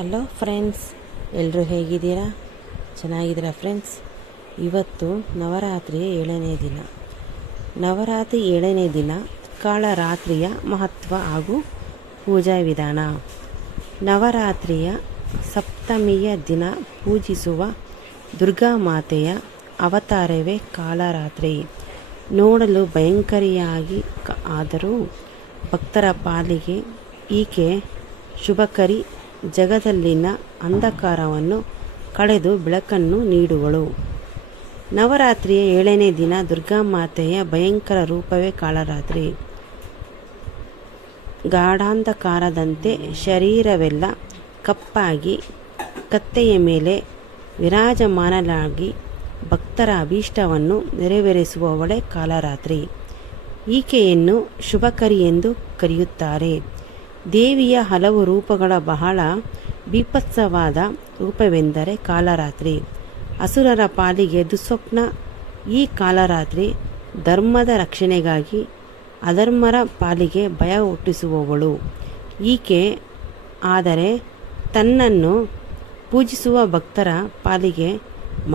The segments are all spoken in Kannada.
ಹಲೋ ಫ್ರೆಂಡ್ಸ್, ಎಲ್ಲರೂ ಹೇಗಿದ್ದೀರಾ? ಚೆನ್ನಾಗಿದ್ದೀರಾ ಫ್ರೆಂಡ್ಸ್? ಇವತ್ತು ನವರಾತ್ರಿಯ 7ನೇ ದಿನ. ನವರಾತ್ರಿ 7ನೇ ದಿನ ಕಾಳರಾತ್ರಿಯ ಮಹತ್ವ ಹಾಗೂ ಪೂಜಾ ವಿಧಾನ. ನವರಾತ್ರಿಯ ಸಪ್ತಮಿಯ ದಿನ ಪೂಜಿಸುವ ದುರ್ಗಾ ಮಾತೆಯ ಅವತಾರವೇ ಕಾಳರಾತ್ರಿ. ನೋಡಲು ಭಯಂಕರಿಯಾಗಿ ಆದರೂ ಭಕ್ತರ ಪಾಲಿಗೆ ಈಕೆ ಶುಭಕರಿ. ಜಗದಲ್ಲಿನ ಅಂಧಕಾರವನ್ನು ಕಳೆದು ಬೆಳಕನ್ನು ನೀಡುವಳು. ನವರಾತ್ರಿಯ 7ನೇ ದಿನ ದುರ್ಗಾಮಾತೆಯ ಭಯಂಕರ ರೂಪವೇ ಕಾಳರಾತ್ರಿ. ಗಾಢಾಂಧಕಾರದಂತೆ ಶರೀರವೆಲ್ಲ ಕಪ್ಪಾಗಿ ಕತ್ತೆಯ ಮೇಲೆ ವಿರಾಜಮಾನಳಾಗಿ ಭಕ್ತರ ಅಭೀಷ್ಟವನ್ನು ನೆರವೇರಿಸುವವಳೇ ಕಾಳರಾತ್ರಿ. ಈಕೆಯನ್ನು ಶುಭಕರಿ ಎಂದು ಕರೆಯುತ್ತಾರೆ. ದೇವಿಯ ಹಲವು ರೂಪಗಳ ಬಹಳ ಬೀಭತ್ಸವಾದ ರೂಪವೆಂದರೆ ಕಾಳರಾತ್ರಿ. ಅಸುರರ ಪಾಲಿಗೆ ದುಸ್ವಪ್ನ. ಈ ಕಾಳರಾತ್ರಿ ಧರ್ಮದ ರಕ್ಷಣೆಗಾಗಿ ಅಧರ್ಮರ ಪಾಲಿಗೆ ಭಯ ಹುಟ್ಟಿಸುವವಳು ಈಕೆ. ಆದರೆ ತನ್ನನ್ನು ಪೂಜಿಸುವ ಭಕ್ತರ ಪಾಲಿಗೆ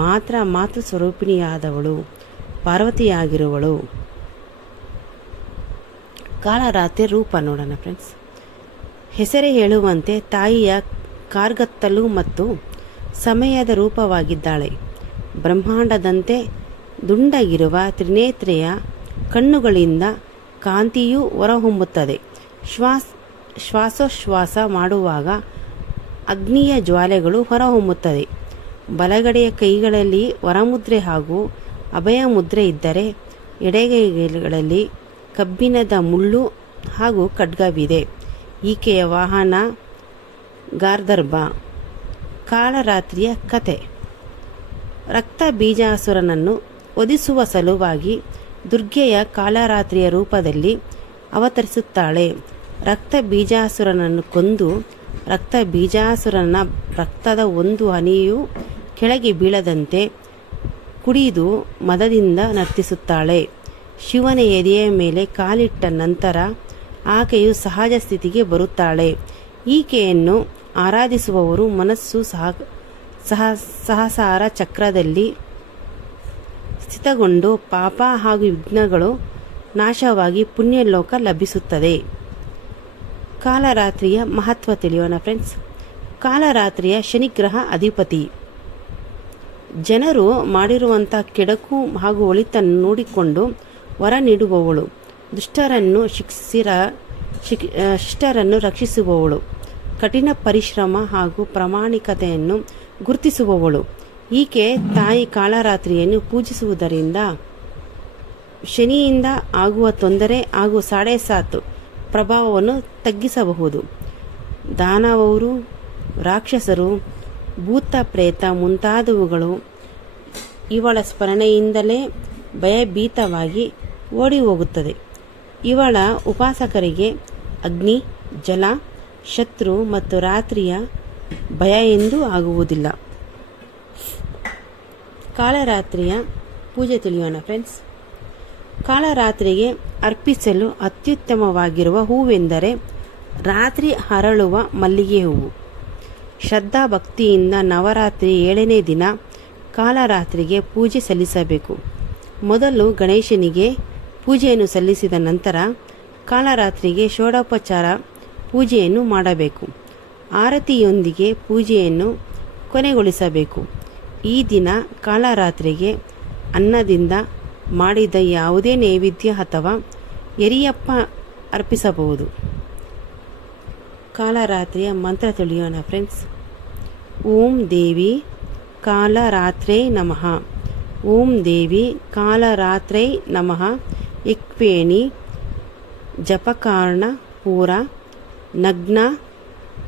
ಮಾತೃ ಸ್ವರೂಪಿಣಿಯಾದವಳು, ಪಾರ್ವತಿಯಾಗಿರುವಳು. ಕಾಳರಾತ್ರಿ ರೂಪ ನೋಡೋಣ ಫ್ರೆಂಡ್ಸ್. ಹೆಸರೇ ಹೇಳುವಂತೆ ತಾಯಿಯ ಕಾರ್ಗತ್ತಲು ಮತ್ತು ಸಮಯದ ರೂಪವಾಗಿದ್ದಾಳೆ. ಬ್ರಹ್ಮಾಂಡದಂತೆ ದುಂಡಗಿರುವ ತ್ರಿನೇತ್ರೆಯ ಕಣ್ಣುಗಳಿಂದ ಕಾಂತಿಯೂ ಹೊರಹೊಮ್ಮುತ್ತದೆ. ಶ್ವಾಸೋಚ್ಛ್ವಾಸ ಮಾಡುವಾಗ ಅಗ್ನಿಯ ಜ್ವಾಲೆಗಳು ಹೊರಹೊಮ್ಮುತ್ತದೆ. ಬಲಗಡೆಯ ಕೈಗಳಲ್ಲಿ ವರಮುದ್ರೆ ಹಾಗೂ ಅಭಯ ಮುದ್ರೆ ಇದ್ದರೆ ಎಡಗೈಗಳಲ್ಲಿ ಕಬ್ಬಿಣದ ಮುಳ್ಳು ಹಾಗೂ ಖಡ್ಗವಿದೆ. ಈಕೆಯ ವಾಹನ ಗಾರ್ಧರ್ಭ. ಕಾಳರಾತ್ರಿಯ ಕಥೆ. ರಕ್ತ ಬೀಜಾಸುರನನ್ನು ವಧಿಸುವ ಸಲುವಾಗಿ ದುರ್ಗೆಯ ಕಾಳರಾತ್ರಿಯ ರೂಪದಲ್ಲಿ ಅವತರಿಸುತ್ತಾಳೆ. ರಕ್ತ ಬೀಜಾಸುರನನ್ನು ಕೊಂದು ರಕ್ತ ಬೀಜಾಸುರನ ರಕ್ತದ ಒಂದು ಹನಿಯೂ ಕೆಳಗೆ ಬೀಳದಂತೆ ಕುಡಿದು ಮದದಿಂದ ನರ್ತಿಸುತ್ತಾಳೆ. ಶಿವನ ಎದೆಯ ಮೇಲೆ ಕಾಲಿಟ್ಟ ನಂತರ ಆಕೆಯು ಸಹಜ ಸ್ಥಿತಿಗೆ ಬರುತ್ತಾಳೆ. ಈಕೆಯನ್ನು ಆರಾಧಿಸುವವರು ಮನಸ್ಸು ಸಹಸ್ರಾರ ಚಕ್ರದಲ್ಲಿ ಸ್ಥಿತಗೊಂಡು ಪಾಪ ಹಾಗೂ ವಿಘ್ನಗಳು ನಾಶವಾಗಿ ಪುಣ್ಯಲೋಕ ಲಭಿಸುತ್ತದೆ. ಕಾಳರಾತ್ರಿಯ ಮಹತ್ವ ತಿಳಿಯೋಣ ಫ್ರೆಂಡ್ಸ್. ಕಾಳರಾತ್ರಿಯ ಶನಿಗ್ರಹ ಅಧಿಪತಿ. ಜನರು ಮಾಡಿರುವಂಥ ಕೆಡಕು ಹಾಗೂ ಒಳಿತನ್ನು ನೋಡಿಕೊಂಡು ವರ ನೀಡುವವಳು. ದುಷ್ಟರನ್ನು ಶಿಷ್ಟರನ್ನು ರಕ್ಷಿಸುವವಳು. ಕಠಿಣ ಪರಿಶ್ರಮ ಹಾಗೂ ಪ್ರಾಮಾಣಿಕತೆಯನ್ನು ಗುರುತಿಸುವವಳು. ಈಕೆ ತಾಯಿ ಕಾಳರಾತ್ರಿಯನ್ನು ಪೂಜಿಸುವುದರಿಂದ ಶನಿಯಿಂದ ಆಗುವ ತೊಂದರೆ ಹಾಗೂ 7.5 ಪ್ರಭಾವವನ್ನು ತಗ್ಗಿಸಬಹುದು. ದಾನವರು, ರಾಕ್ಷಸರು, ಭೂತ ಪ್ರೇತ ಮುಂತಾದವುಗಳು ಇವಳ ಸ್ಮರಣೆಯಿಂದಲೇ ಭಯಭೀತವಾಗಿ ಓಡಿ ಹೋಗುತ್ತದೆ. ಇವಳ ಉಪಾಸಕರಿಗೆ ಅಗ್ನಿ, ಜಲ, ಶತ್ರು ಮತ್ತು ರಾತ್ರಿಯ ಭಯ ಎಂದೂ ಆಗುವುದಿಲ್ಲ. ಕಾಳರಾತ್ರಿಯ ಪೂಜೆ ತಿಳಿಯೋಣ ಫ್ರೆಂಡ್ಸ್. ಕಾಳರಾತ್ರಿಗೆ ಅರ್ಪಿಸಲು ಅತ್ಯುತ್ತಮವಾಗಿರುವ ಹೂವೆಂದರೆ ರಾತ್ರಿ ಅರಳುವ ಮಲ್ಲಿಗೆ ಹೂವು. ಶ್ರದ್ಧಾ ಭಕ್ತಿಯಿಂದ ನವರಾತ್ರಿ 7ನೇ ದಿನ ಕಾಳರಾತ್ರಿಗೆ ಪೂಜೆ ಸಲ್ಲಿಸಬೇಕು. ಮೊದಲು ಗಣೇಶನಿಗೆ ಪೂಜೆಯನ್ನು ಸಲ್ಲಿಸಿದ ನಂತರ ಕಾಳರಾತ್ರಿಗೆ ಷೋಡೋಪಚಾರ ಪೂಜೆಯನ್ನು ಮಾಡಬೇಕು. ಆರತಿಯೊಂದಿಗೆ ಪೂಜೆಯನ್ನು ಕೊನೆಗೊಳಿಸಬೇಕು. ಈ ದಿನ ಕಾಳರಾತ್ರಿಗೆ ಅನ್ನದಿಂದ ಮಾಡಿದ ಯಾವುದೇ ನೈವೇದ್ಯ ಅಥವಾ ಎರಿಯಪ್ಪ ಅರ್ಪಿಸಬಹುದು. ಕಾಳರಾತ್ರಿಯ ಮಂತ್ರ ತಿಳಿಯೋಣ ಫ್ರೆಂಡ್ಸ್. ಓಂ ದೇವಿ ಕಾಳರಾತ್ರೇ ನಮಃ. ಓಂ ದೇವಿ ಕಾಳರಾತ್ರೇ ನಮಃ. ಇಕ್ವೇಣಿ ಜಪಕಾರ್ಣ ಪೂರ ನಗ್ನ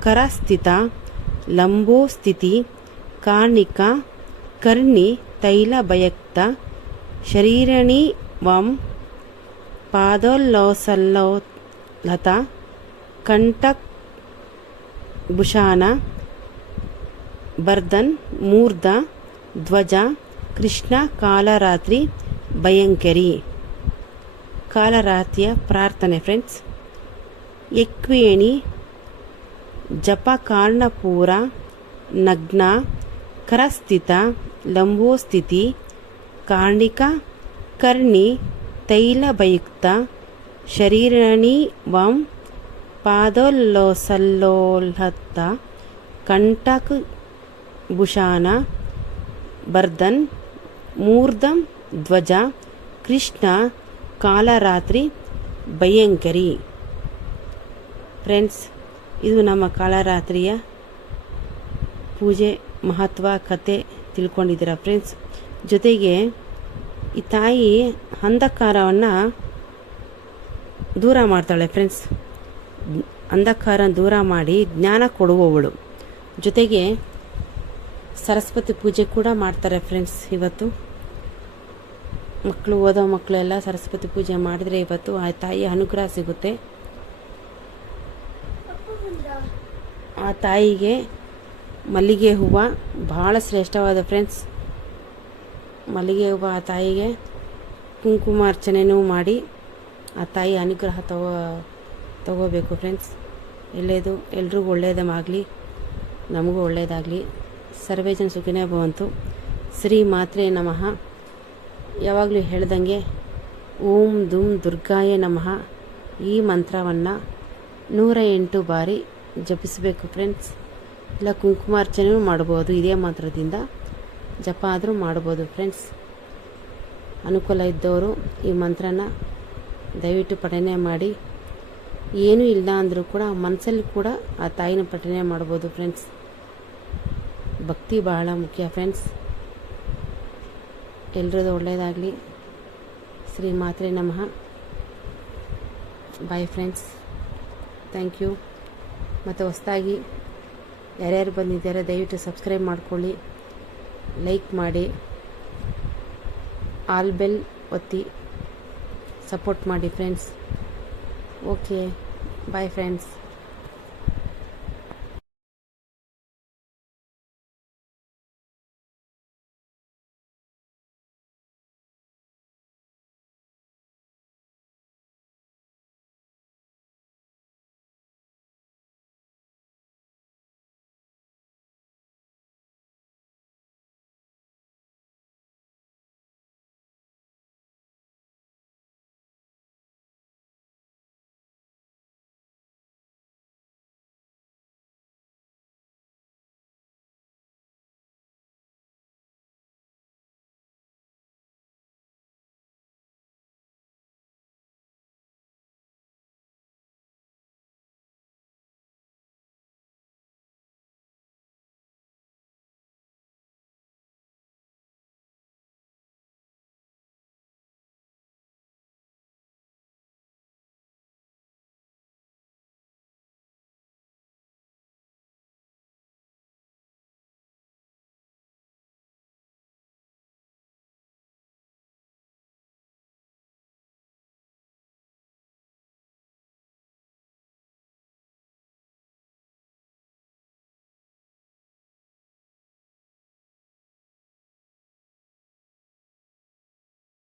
ಕರಸ್ಥಿತ ಲಂಬೋಸ್ಥಿತಿ ಕಾರ್ಣಿಕ ಕರ್ಣಿ ತೈಲಭಯಕ್ತ ಶರೀರಣಿ ವಂ ಪಾದೋಲ್ಲೋಸಲ್ಲೋಲತ ಕಂಠಕ್ ಭೂಷಾನ ಬರ್ಧನ್ ಮೂರ್ಧ ಧ್ವಜ ಕೃಷ್ಣ ಕಾಳರಾತ್ರಿ ಭಯಂಕರಿ. ಕಾಳರಾತ್ರಿಯ ಪ್ರಾರ್ಥನೆ ಫ್ರೆಂಡ್ಸ್. ಯಕ್ವೇಣಿ ಜಪ ಕಾರ್ಣಪೂರ ನಗ್ನ ಕರಸ್ಥಿತ ಲಂಬೋಸ್ಥಿತಿ ಕಾರ್ಣಿಕ ಕರ್ಣಿ ತೈಲಭಯುಕ್ತ ಶರೀರಣಿ ವಂ ಪಾದೋಲ್ಲೋಸಲ್ಲೋಲ್ಹತ್ತ ಕಂಟಕ ಭೂಷಾನ ಬರ್ಧನ್ ಮೂರ್ಧಂ ಧ್ವಜ ಕೃಷ್ಣ ಕಾಲರಾತ್ರಿ ಭಯಂಕರಿ. ಫ್ರೆಂಡ್ಸ್, ಇದು ನಮ್ಮ ಕಾಲರಾತ್ರಿಯ ಪೂಜೆ ಮಹತ್ವ ಕತೆ ತಿಳ್ಕೊಂಡಿದ್ದೀರಾ ಫ್ರೆಂಡ್ಸ್. ಜೊತೆಗೆ ಈ ತಾಯಿ ಅಂಧಕಾರವನ್ನು ದೂರ ಮಾಡ್ತಾಳೆ ಫ್ರೆಂಡ್ಸ್. ಅಂಧಕಾರ ದೂರ ಮಾಡಿ ಜ್ಞಾನ ಕೊಡುವವಳು. ಜೊತೆಗೆ ಸರಸ್ವತಿ ಪೂಜೆ ಕೂಡ ಮಾಡ್ತಾರೆ ಫ್ರೆಂಡ್ಸ್. ಇವತ್ತು ಮಕ್ಕಳು ಓದೋ ಮಕ್ಕಳೆಲ್ಲ ಸರಸ್ವತಿ ಪೂಜೆ ಮಾಡಿದರೆ ಇವತ್ತು ಆ ತಾಯಿಯ ಅನುಗ್ರಹ ಸಿಗುತ್ತೆ. ಆ ತಾಯಿಗೆ ಮಲ್ಲಿಗೆ ಹೂವು ಭಾಳ ಶ್ರೇಷ್ಠವಾದ ಫ್ರೆಂಡ್ಸ್. ಮಲ್ಲಿಗೆ ಹೂವು ಆ ತಾಯಿಗೆ ಕುಂಕುಮಾರ್ಚನೆಯೂ ಮಾಡಿ ಆ ತಾಯಿ ಅನುಗ್ರಹ ತಗೋಬೇಕು ಫ್ರೆಂಡ್ಸ್. ಎಲ್ರಿಗೂ ಒಳ್ಳೆಯದಾಗಲಿ, ನಮಗೂ ಒಳ್ಳೆಯದಾಗಲಿ. ಸರ್ವೇ ಜನ ಸುಖಿನೋ ಭವಂತು. ಶ್ರೀ ಮಾತ್ರೇ ನಮಃ. ಯಾವಾಗಲೂ ಹೇಳ್ದಂಗೆ ಓಂ ದುಂ ದುರ್ಗಾಯ ನಮಃ ಈ ಮಂತ್ರವನ್ನು 108 ಬಾರಿ ಜಪಿಸಬೇಕು ಫ್ರೆಂಡ್ಸ್. ಇಲ್ಲ ಕುಂಕುಮಾರ್ಚನೆಯೂ ಮಾಡ್ಬೋದು. ಇದೇ ಮಂತ್ರದಿಂದ ಜಪ ಆದರೂ ಮಾಡ್ಬೋದು ಫ್ರೆಂಡ್ಸ್. ಅನುಕೂಲ ಇದ್ದವರು ಈ ಮಂತ್ರನ ದಯವಿಟ್ಟು ಪಠನೆ ಮಾಡಿ. ಏನೂ ಇಲ್ಲ ಅಂದರೂ ಕೂಡ ಮನಸ್ಸಲ್ಲಿ ಕೂಡ ಆ ತಾಯಿನ ಪಠನೆ ಮಾಡ್ಬೋದು ಫ್ರೆಂಡ್ಸ್. ಭಕ್ತಿ ಬಹಳ ಮುಖ್ಯ ಫ್ರೆಂಡ್ಸ್. ಎಲ್ರದ್ದು ಒಳ್ಳೆಯದಾಗಲಿ. ಶ್ರೀ ಮಾತ್ರೇ ನಮಃ. Bye friends. Thank you. ಮತ್ತು ಹೊಸದಾಗಿ ಯಾರ್ಯಾರು ಬಂದಿದ್ದಾರೆ ದಯವಿಟ್ಟು ಸಬ್ಸ್ಕ್ರೈಬ್ ಮಾಡ್ಕೊಳ್ಳಿ, ಲೈಕ್ ಮಾಡಿ, ಆಲ್ ಬೆಲ್ ಒತ್ತಿ ಸಪೋರ್ಟ್ ಮಾಡಿ ಫ್ರೆಂಡ್ಸ್. Okay, bye friends.